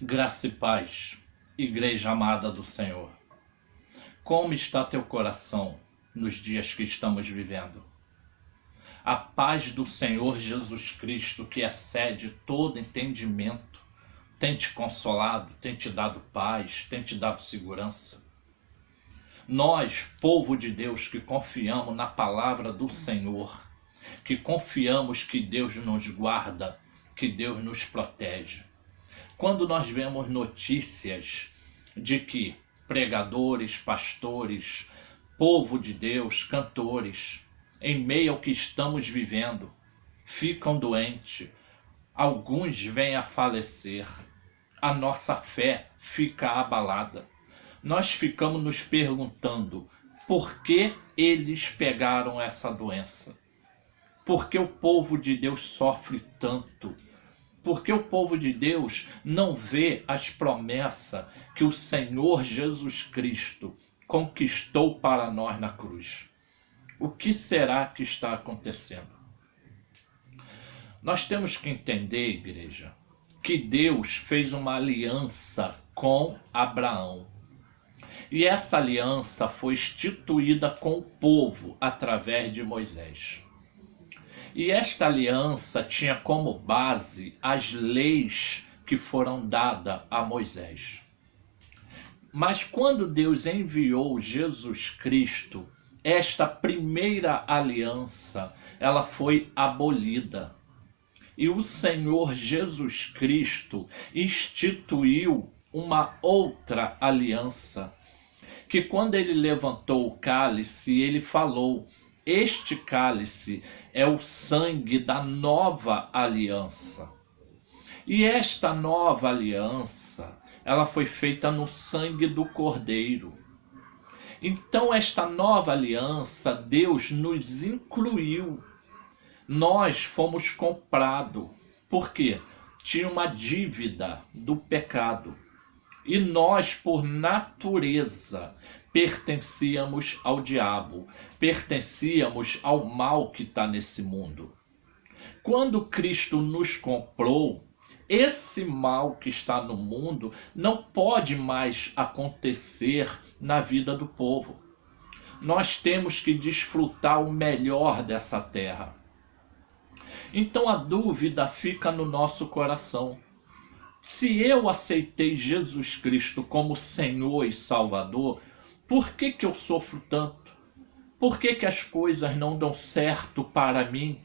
Graça e paz, Igreja amada do Senhor. Como está teu coração nos dias que estamos vivendo? A paz do Senhor Jesus Cristo, que excede todo entendimento, tem te consolado, tem te dado paz, tem te dado segurança. Nós, povo de Deus, que confiamos na palavra do Senhor, que confiamos que Deus nos guarda, que Deus nos protege. Quando nós vemos notícias de que pregadores, pastores, povo de Deus, cantores, em meio ao que estamos vivendo, ficam doentes, alguns vêm a falecer, a nossa fé fica abalada. Nós ficamos nos perguntando por que eles pegaram essa doença, por que o povo de Deus sofre tanto. Porque o povo de Deus não vê as promessas que o Senhor Jesus Cristo conquistou para nós na cruz. O que será que está acontecendo? Nós temos que entender, igreja, que Deus fez uma aliança com Abraão. E essa aliança foi instituída com o povo através de Moisés. E esta aliança tinha como base as leis que foram dadas a Moisés. Mas quando Deus enviou Jesus Cristo, esta primeira aliança, ela foi abolida. E o Senhor Jesus Cristo instituiu uma outra aliança, que quando ele levantou o cálice, ele falou: este cálice é o sangue da nova aliança. E esta nova aliança, ela foi feita no sangue do Cordeiro. Então, esta nova aliança, Deus nos incluiu. Nós fomos comprados. Por quê? Tinha uma dívida do pecado. E nós, por natureza, pertencíamos ao diabo, pertencíamos ao mal que está nesse mundo. Quando Cristo nos comprou, esse mal que está no mundo não pode mais acontecer na vida do povo. Nós temos que desfrutar o melhor dessa terra. Então a dúvida fica no nosso coração. Se eu aceitei Jesus Cristo como Senhor e Salvador, por que eu sofro tanto? Por que as coisas não dão certo para mim?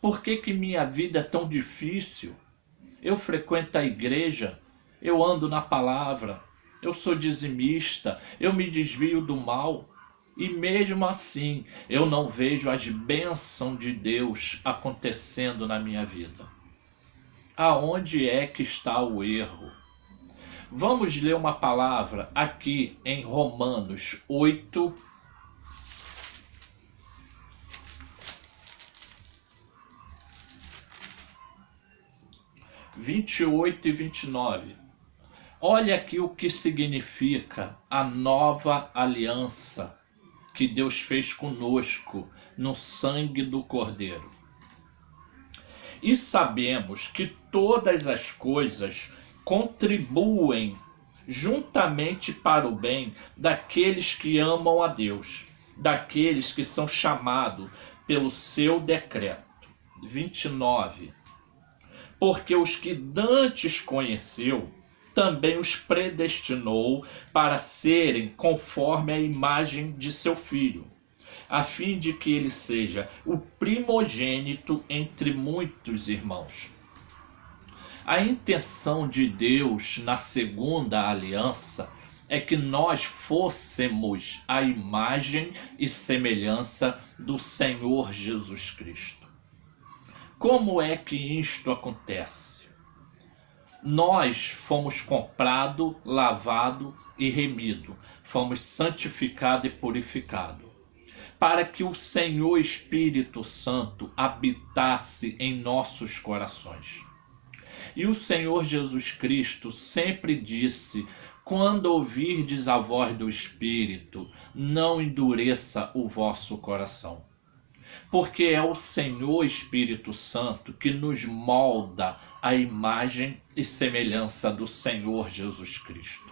Por que minha vida é tão difícil? Eu frequento a igreja, eu ando na palavra, eu sou dizimista, eu me desvio do mal. E mesmo assim, eu não vejo as bênçãos de Deus acontecendo na minha vida. Aonde é que está o erro? Vamos ler uma palavra aqui em Romanos 8, (28 e 29). Olha aqui o que significa a nova aliança que Deus fez conosco no sangue do Cordeiro. E sabemos que todas as coisas contribuem juntamente para o bem daqueles que amam a Deus, daqueles que são chamados pelo seu decreto. 29. Porque os que dantes conheceu, também os predestinou para serem conforme a imagem de seu Filho, a fim de que ele seja o primogênito entre muitos irmãos. A intenção de Deus na segunda aliança é que nós fôssemos a imagem e semelhança do Senhor Jesus Cristo. Como é que isto acontece? Nós fomos comprados, lavados e remidos, fomos santificados e purificados, para que o Senhor Espírito Santo habitasse em nossos corações. E o Senhor Jesus Cristo sempre disse: quando ouvirdes a voz do Espírito, não endureça o vosso coração. Porque é o Senhor Espírito Santo que nos molda a imagem e semelhança do Senhor Jesus Cristo.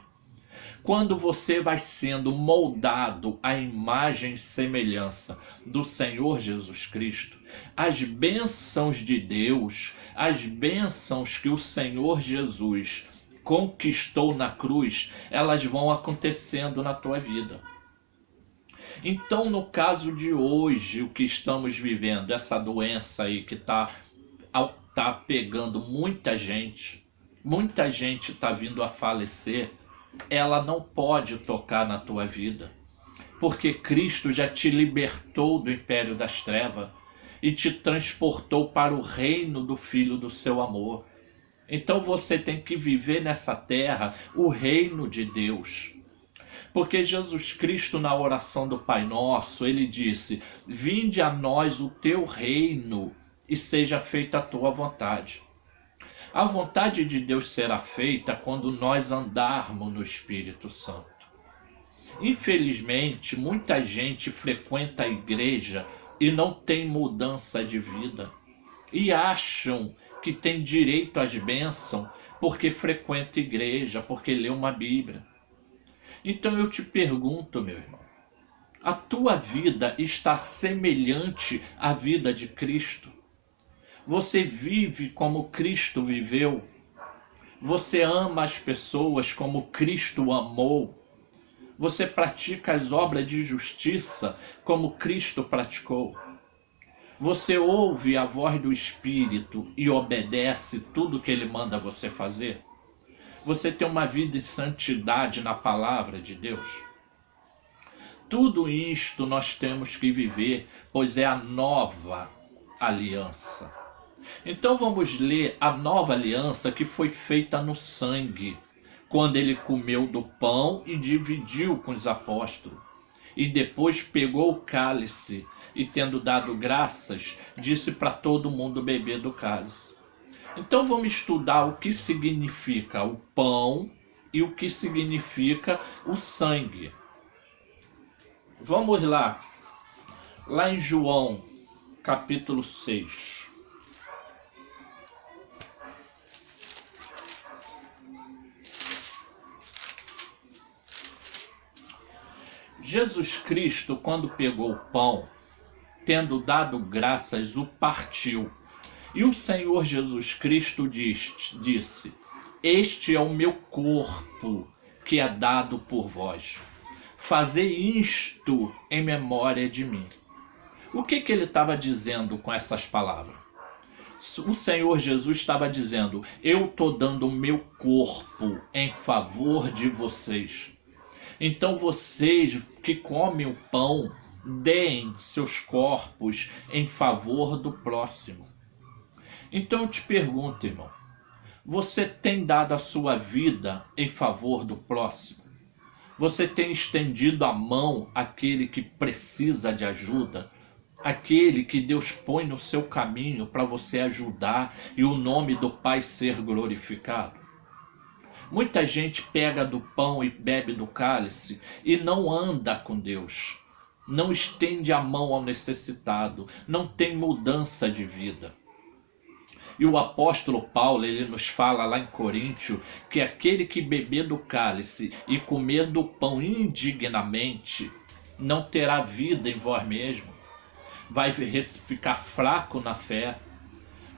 Quando você vai sendo moldado à imagem e semelhança do Senhor Jesus Cristo, as bênçãos de Deus, as bênçãos que o Senhor Jesus conquistou na cruz, elas vão acontecendo na tua vida. Então, no caso de hoje, o que estamos vivendo, essa doença aí que tá pegando muita gente está vindo a falecer, ela não pode tocar na tua vida, porque Cristo já te libertou do império das trevas e te transportou para o reino do Filho do seu amor. Então você tem que viver nessa terra o reino de Deus. Porque Jesus Cristo, na oração do Pai Nosso, ele disse: vinde a nós o teu reino e seja feita a tua vontade. A vontade de Deus será feita quando nós andarmos no Espírito Santo. Infelizmente, muita gente frequenta a igreja e não tem mudança de vida. E acham que tem direito às bênçãos porque frequenta a igreja, porque lê uma Bíblia. Então eu te pergunto, meu irmão, a tua vida está semelhante à vida de Cristo? Você vive como Cristo viveu? Você ama as pessoas como Cristo amou? Você pratica as obras de justiça como Cristo praticou? Você ouve a voz do Espírito e obedece tudo que Ele manda você fazer? Você tem uma vida em santidade na palavra de Deus? Tudo isto nós temos que viver, pois é a nova aliança. Então vamos ler a nova aliança que foi feita no sangue, quando ele comeu do pão e dividiu com os apóstolos. E depois pegou o cálice e, tendo dado graças, disse para todo mundo beber do cálice. Então vamos estudar o que significa o pão e o que significa o sangue. Vamos lá em João, capítulo 6. Jesus Cristo, quando pegou o pão, tendo dado graças, o partiu. E o Senhor Jesus Cristo disse: este é o meu corpo que é dado por vós. Fazei isto em memória de mim. O que ele estava dizendo com essas palavras? O Senhor Jesus estava dizendo: eu estou dando o meu corpo em favor de vocês. Então vocês que comem o pão, deem seus corpos em favor do próximo. Então eu te pergunto, irmão, você tem dado a sua vida em favor do próximo? Você tem estendido a mão àquele que precisa de ajuda? Aquele que Deus põe no seu caminho para você ajudar e o nome do Pai ser glorificado? Muita gente pega do pão e bebe do cálice e não anda com Deus, não estende a mão ao necessitado, não tem mudança de vida. E o apóstolo Paulo, ele nos fala lá em Coríntios que aquele que beber do cálice e comer do pão indignamente não terá vida em vós mesmo, vai ficar fraco na fé.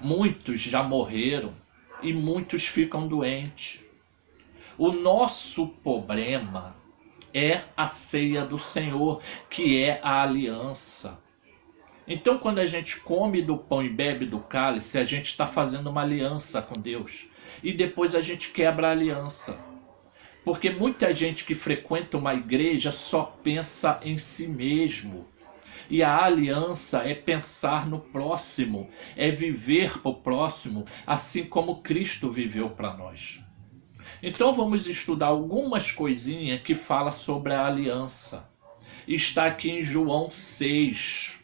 Muitos já morreram e muitos ficam doentes. O nosso problema é a ceia do Senhor, que é a aliança. Então, quando a gente come do pão e bebe do cálice, a gente está fazendo uma aliança com Deus. E depois a gente quebra a aliança. Porque muita gente que frequenta uma igreja só pensa em si mesmo. E a aliança é pensar no próximo, é viver para o próximo, assim como Cristo viveu para nós. Então vamos estudar algumas coisinhas que falam sobre a aliança. Está aqui em João 6.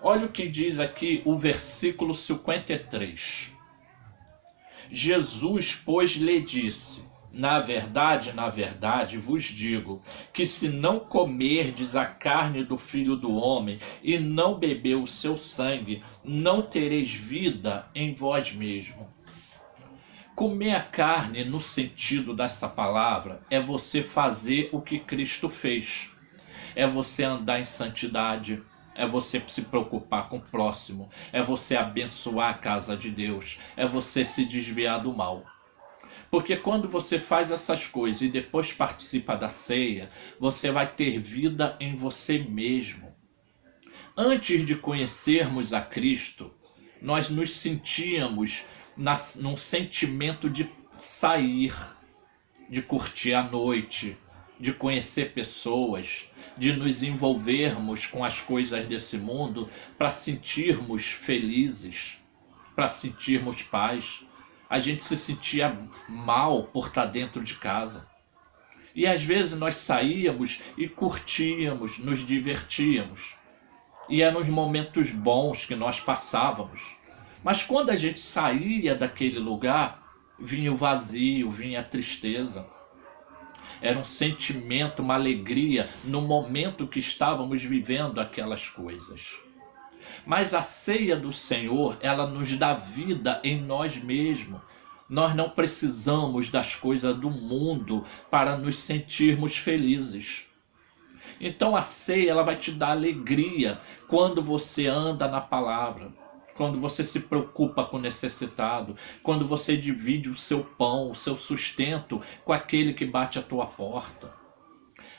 Olha o que diz aqui o versículo 53. Jesus, pois, lhe disse: na verdade vos digo, que se não comerdes a carne do Filho do Homem e não beber o seu sangue, não tereis vida em vós mesmo. Comer a carne, no sentido dessa palavra, é você fazer o que Cristo fez. É você andar em santidade, é você se preocupar com o próximo, é você abençoar a casa de Deus, é você se desviar do mal. Porque quando você faz essas coisas e depois participa da ceia, você vai ter vida em você mesmo. Antes de conhecermos a Cristo, nós nos sentíamos num sentimento de sair, de curtir a noite, de conhecer pessoas, de nos envolvermos com as coisas desse mundo para sentirmos felizes, para sentirmos paz. A gente se sentia mal por estar dentro de casa. E às vezes nós saíamos e curtíamos, nos divertíamos. E eram os momentos bons que nós passávamos. Mas quando a gente saía daquele lugar, vinha o vazio, vinha a tristeza. Era um sentimento, uma alegria no momento que estávamos vivendo aquelas coisas. Mas a ceia do Senhor, ela nos dá vida em nós mesmos. Nós não precisamos das coisas do mundo para nos sentirmos felizes. Então a ceia, ela vai te dar alegria quando você anda na palavra, quando você se preocupa com o necessitado, quando você divide o seu pão, o seu sustento com aquele que bate à tua porta.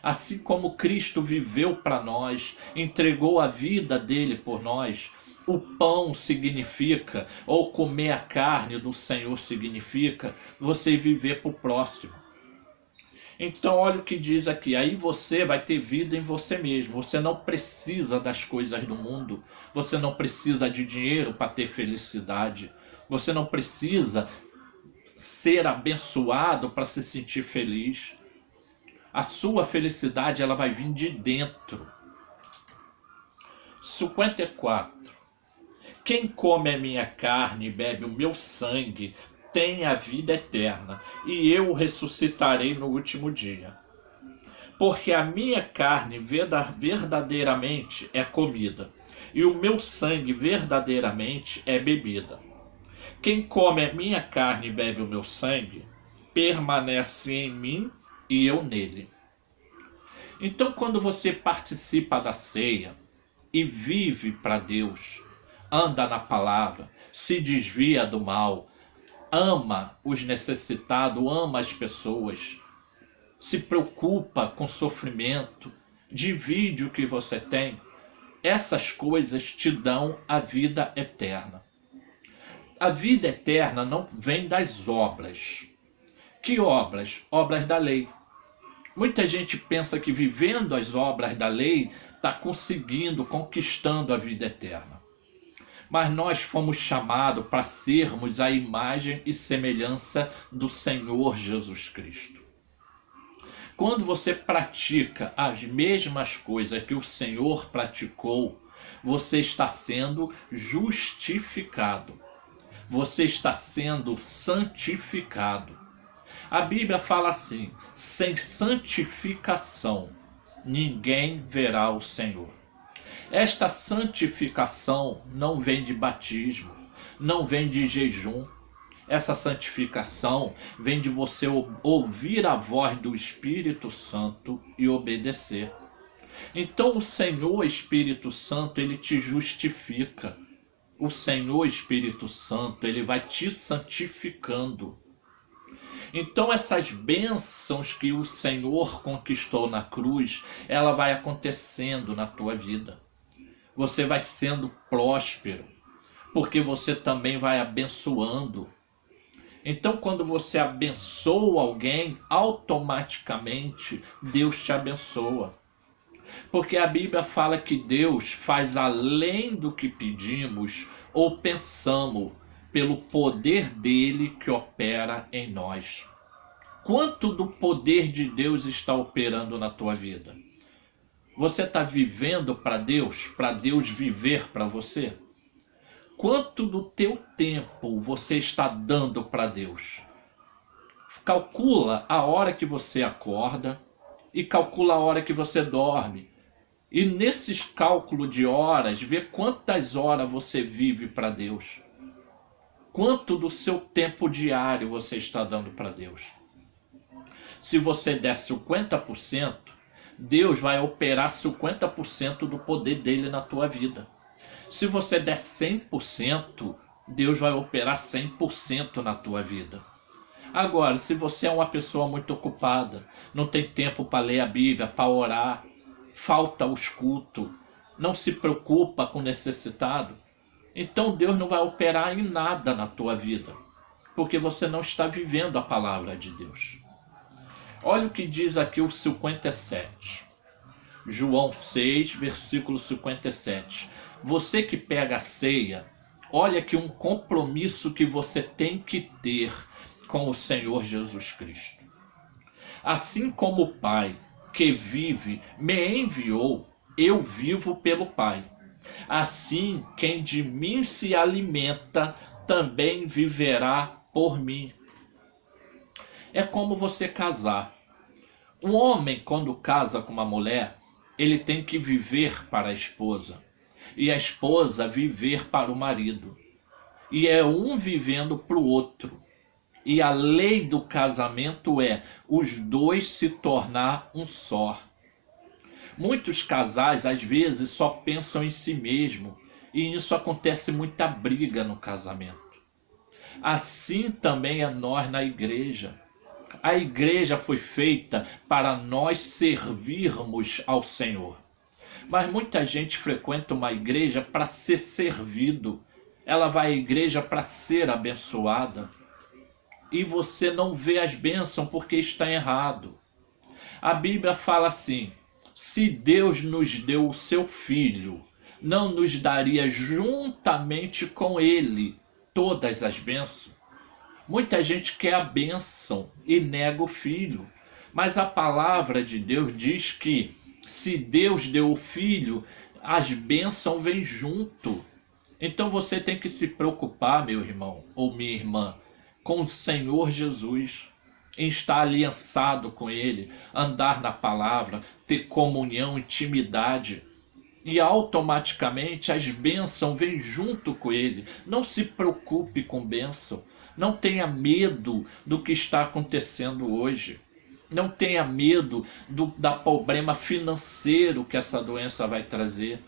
Assim como Cristo viveu para nós, entregou a vida dele por nós, o pão significa, ou comer a carne do Senhor significa, você viver para o próximo. Então olha o que diz aqui, aí você vai ter vida em você mesmo, você não precisa das coisas do mundo, você não precisa de dinheiro para ter felicidade, você não precisa ser abençoado para se sentir feliz. A sua felicidade, ela vai vir de dentro. 54. Quem come a minha carne e bebe o meu sangue tem a vida eterna, e eu o ressuscitarei no último dia. Porque a minha carne verdadeiramente é comida, e o meu sangue verdadeiramente é bebida. Quem come a minha carne e bebe o meu sangue, permanece em mim e eu nele. Então, quando você participa da ceia e vive para Deus, anda na palavra, se desvia do mal, ama os necessitados, ama as pessoas, se preocupa com sofrimento, divide o que você tem, essas coisas te dão a vida eterna. A vida eterna não vem das obras. Que obras? Obras da lei. Muita gente pensa que vivendo as obras da lei está conseguindo, conquistando a vida eterna. Mas nós fomos chamados para sermos a imagem e semelhança do Senhor Jesus Cristo. Quando você pratica as mesmas coisas que o Senhor praticou, você está sendo justificado. Você está sendo santificado. A Bíblia fala assim: sem santificação, ninguém verá o Senhor. Esta santificação não vem de batismo, não vem de jejum. Essa santificação vem de você ouvir a voz do Espírito Santo e obedecer. Então o Senhor Espírito Santo, ele te justifica. O Senhor Espírito Santo, ele vai te santificando. Então essas bênçãos que o Senhor conquistou na cruz, ela vai acontecendo na tua vida. Você vai sendo próspero, porque você também vai abençoando. Então quando você abençoa alguém, automaticamente Deus te abençoa. Porque a Bíblia fala que Deus faz além do que pedimos ou pensamos, pelo poder dele que opera em nós. Quanto do poder de Deus está operando na tua vida? Você está vivendo para Deus viver para você? Quanto do teu tempo você está dando para Deus? Calcula a hora que você acorda e calcula a hora que você dorme. E nesses cálculos de horas, vê quantas horas você vive para Deus. Quanto do seu tempo diário você está dando para Deus. Se você der 50%, Deus vai operar 50% do poder dele na tua vida. Se você der 100%, Deus vai operar 100% na tua vida. Agora, se você é uma pessoa muito ocupada, não tem tempo para ler a Bíblia, para orar, falta os cultos, não se preocupa com o necessitado, então Deus não vai operar em nada na tua vida, porque você não está vivendo a palavra de Deus. Olha o que diz aqui o 57. João 6, versículo 57. Você que pega a ceia, olha aqui um compromisso que você tem que ter com o Senhor Jesus Cristo. Assim como o Pai que vive me enviou, eu vivo pelo Pai. Assim, quem de mim se alimenta, também viverá por mim. É como você casar. Um homem, quando casa com uma mulher, ele tem que viver para a esposa. E a esposa viver para o marido. E é um vivendo para o outro. E a lei do casamento é os dois se tornar um só. Muitos casais, às vezes, só pensam em si mesmo. E isso acontece muita briga no casamento. Assim também é nós na igreja. A igreja foi feita para nós servirmos ao Senhor. Mas muita gente frequenta uma igreja para ser servido. Ela vai à igreja para ser abençoada. E você não vê as bênçãos porque está errado. A Bíblia fala assim: se Deus nos deu o seu Filho, não nos daria juntamente com ele todas as bênçãos? Muita gente quer a bênção e nega o Filho. Mas a palavra de Deus diz que se Deus deu o Filho, as bênçãos vêm junto. Então você tem que se preocupar, meu irmão ou minha irmã, com o Senhor Jesus, em estar aliançado com Ele, andar na palavra, ter comunhão, intimidade. E automaticamente as bênçãos vêm junto com Ele. Não se preocupe com bênção. Não tenha medo do que está acontecendo hoje. Não tenha medo da problema financeiro que essa doença vai trazer.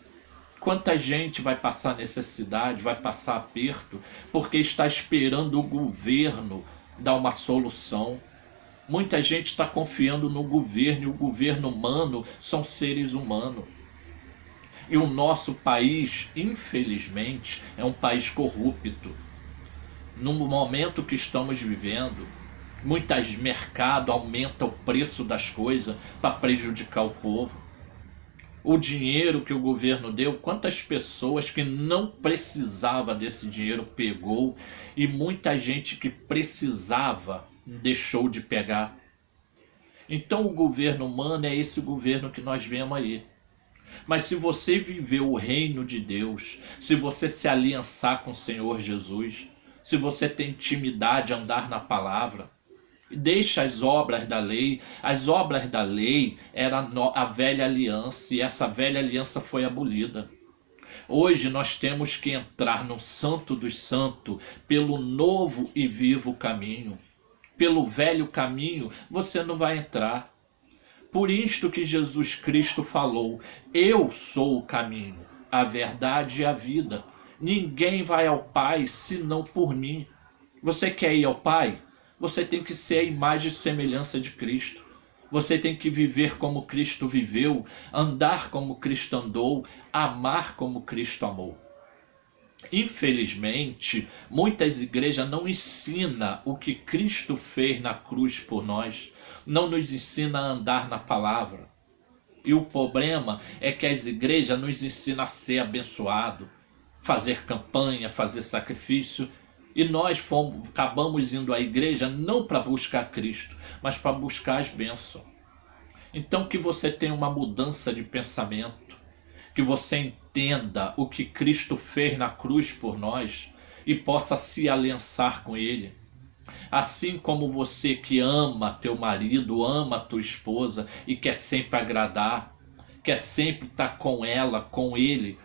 Quanta gente vai passar necessidade, vai passar aperto, porque está esperando o governo dar uma solução. Muita gente está confiando no governo, e o governo humano são seres humanos. E o nosso país, infelizmente, é um país corrupto. No momento que estamos vivendo, muitos mercados aumentam o preço das coisas para prejudicar o povo. O dinheiro que o governo deu, quantas pessoas que não precisava desse dinheiro pegou, e muita gente que precisava deixou de pegar. Então o governo humano é esse governo que nós vemos aí. Mas se você viver o reino de Deus, se você se aliançar com o Senhor Jesus, se você tem intimidade, andar na palavra, deixa as obras da lei. As obras da lei era a velha aliança, e essa velha aliança foi abolida. Hoje nós temos que entrar no Santo dos Santos pelo novo e vivo caminho. Pelo velho caminho você não vai entrar. Por isto que Jesus Cristo falou: eu sou o caminho, a verdade e a vida. Ninguém vai ao Pai senão por mim. Você quer ir ao Pai? Você tem que ser a imagem e semelhança de Cristo. Você tem que viver como Cristo viveu, andar como Cristo andou, amar como Cristo amou. Infelizmente, muitas igrejas não ensinam o que Cristo fez na cruz por nós, não nos ensina a andar na palavra. E o problema é que as igrejas nos ensinam a ser abençoado, fazer campanha, fazer sacrifício, e nós acabamos indo à igreja não para buscar Cristo, mas para buscar as bênçãos. Então que você tenha uma mudança de pensamento, que você entenda o que Cristo fez na cruz por nós e possa se aliançar com Ele. Assim como você que ama teu marido, ama tua esposa e quer sempre agradar, quer sempre estar com ela, com ele,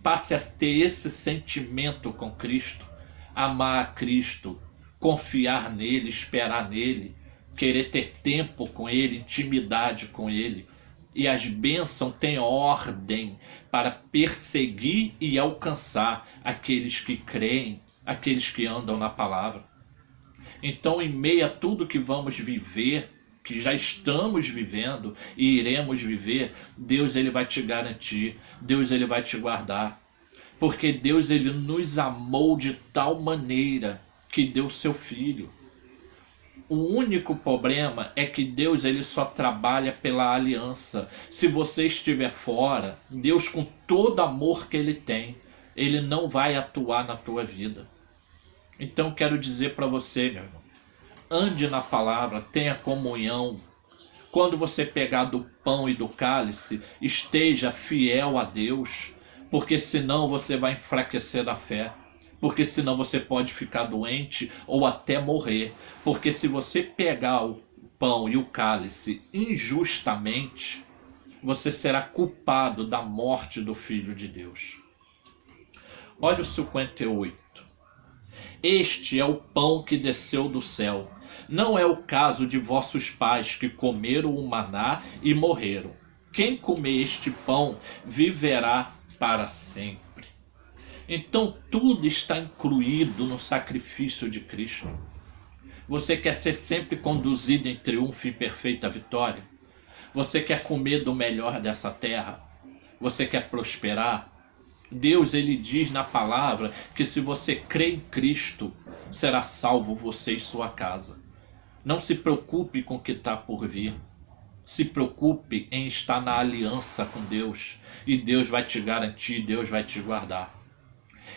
passe a ter esse sentimento com Cristo, amar a Cristo, confiar nele, esperar nele, querer ter tempo com ele, intimidade com ele. E as bênçãos têm ordem para perseguir e alcançar aqueles que creem, aqueles que andam na palavra. Então, em meio a tudo que vamos viver, que já estamos vivendo e iremos viver, Deus ele vai te garantir, Deus ele vai te guardar. Porque Deus ele nos amou de tal maneira que deu seu filho. O único problema é que Deus ele só trabalha pela aliança. Se você estiver fora, Deus, com todo amor que ele tem, ele não vai atuar na tua vida. Então quero dizer para você, meu irmão, ande na palavra, tenha comunhão. Quando você pegar do pão e do cálice, esteja fiel a Deus, porque senão você vai enfraquecer na fé. Porque senão você pode ficar doente ou até morrer. Porque se você pegar o pão e o cálice injustamente, você será culpado da morte do Filho de Deus. Olha o 58. Este é o pão que desceu do céu. Não é o caso de vossos pais que comeram o maná e morreram. Quem comer este pão viverá para sempre. Então tudo está incluído no sacrifício de Cristo. Você quer ser sempre conduzido em triunfo e perfeita vitória? Você quer comer do melhor dessa terra? Você quer prosperar? Deus ele diz na palavra que se você crê em Cristo, será salvo você e sua casa. Não se preocupe com o que está por vir. Se preocupe em estar na aliança com Deus. E Deus vai te garantir, Deus vai te guardar.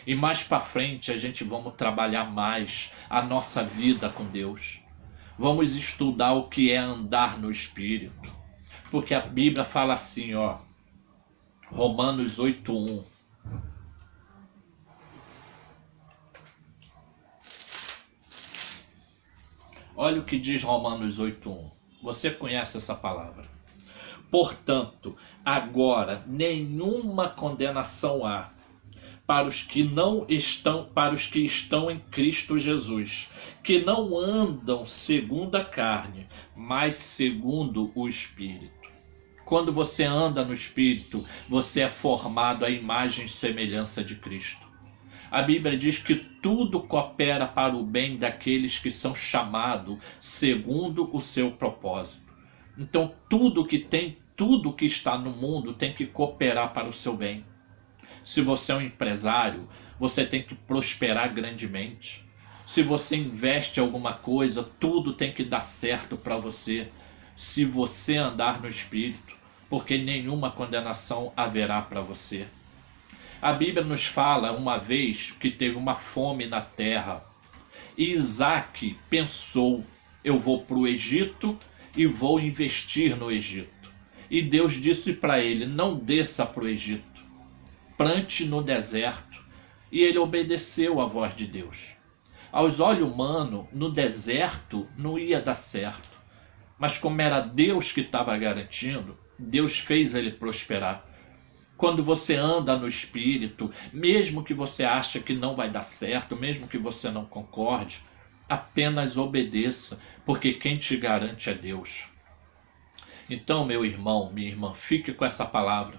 E mais para frente a gente vamos trabalhar mais a nossa vida com Deus. Vamos estudar o que é andar no Espírito. Porque a Bíblia fala assim, ó, Romanos 8:1. Olha o que diz Romanos 8:1. Você conhece essa palavra. Portanto, agora nenhuma condenação há para os que estão em Cristo Jesus, que não andam segundo a carne, mas segundo o Espírito. Quando você anda no Espírito, você é formado à imagem e semelhança de Cristo. A Bíblia diz que tudo coopera para o bem daqueles que são chamados segundo o seu propósito. Então tudo que está no mundo tem que cooperar para o seu bem. Se você é um empresário, você tem que prosperar grandemente. Se você investe em alguma coisa, tudo tem que dar certo para você. Se você andar no Espírito, porque nenhuma condenação haverá para você. A Bíblia nos fala uma vez que teve uma fome na terra. E Isaac pensou, eu vou para o Egito e vou investir no Egito. E Deus disse para ele, não desça para o Egito. Plante no deserto. E ele obedeceu à voz de Deus. Aos olhos humanos, no deserto não ia dar certo. Mas como era Deus que estava garantindo, Deus fez ele prosperar. Quando você anda no Espírito, mesmo que você ache que não vai dar certo, mesmo que você não concorde, apenas obedeça, porque quem te garante é Deus. Então, meu irmão, minha irmã, fique com essa palavra.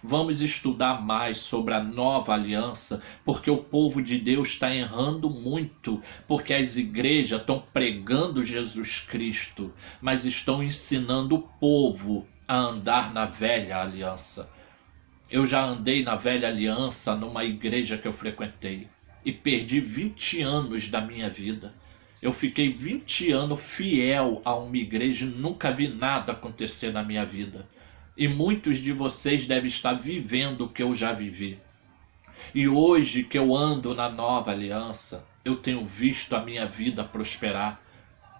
Vamos estudar mais sobre a nova aliança, porque o povo de Deus está errando muito, porque as igrejas estão pregando Jesus Cristo, mas estão ensinando o povo a andar na velha aliança. Eu já andei na velha aliança numa igreja que eu frequentei e perdi 20 anos da minha vida. Eu fiquei 20 anos fiel a uma igreja e nunca vi nada acontecer na minha vida. E muitos de vocês devem estar vivendo o que eu já vivi. E hoje que eu ando na nova aliança, eu tenho visto a minha vida prosperar.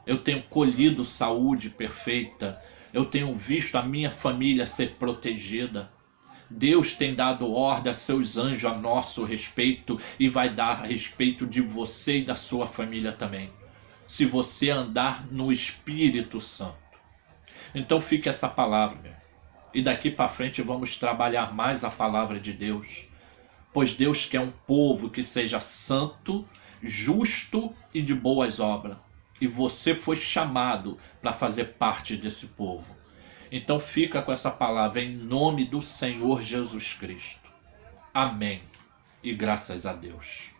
Eu tenho colhido saúde perfeita. Eu tenho visto a minha família ser protegida. Deus tem dado ordem a seus anjos a nosso respeito e vai dar a respeito de você e da sua família também. se você andar no Espírito Santo. Então fique essa palavra, meu. E daqui para frente vamos trabalhar mais a palavra de Deus. Pois Deus quer um povo que seja santo, justo e de boas obras. E você foi chamado para fazer parte desse povo. Então fica com essa palavra em nome do Senhor Jesus Cristo. Amém. E graças a Deus.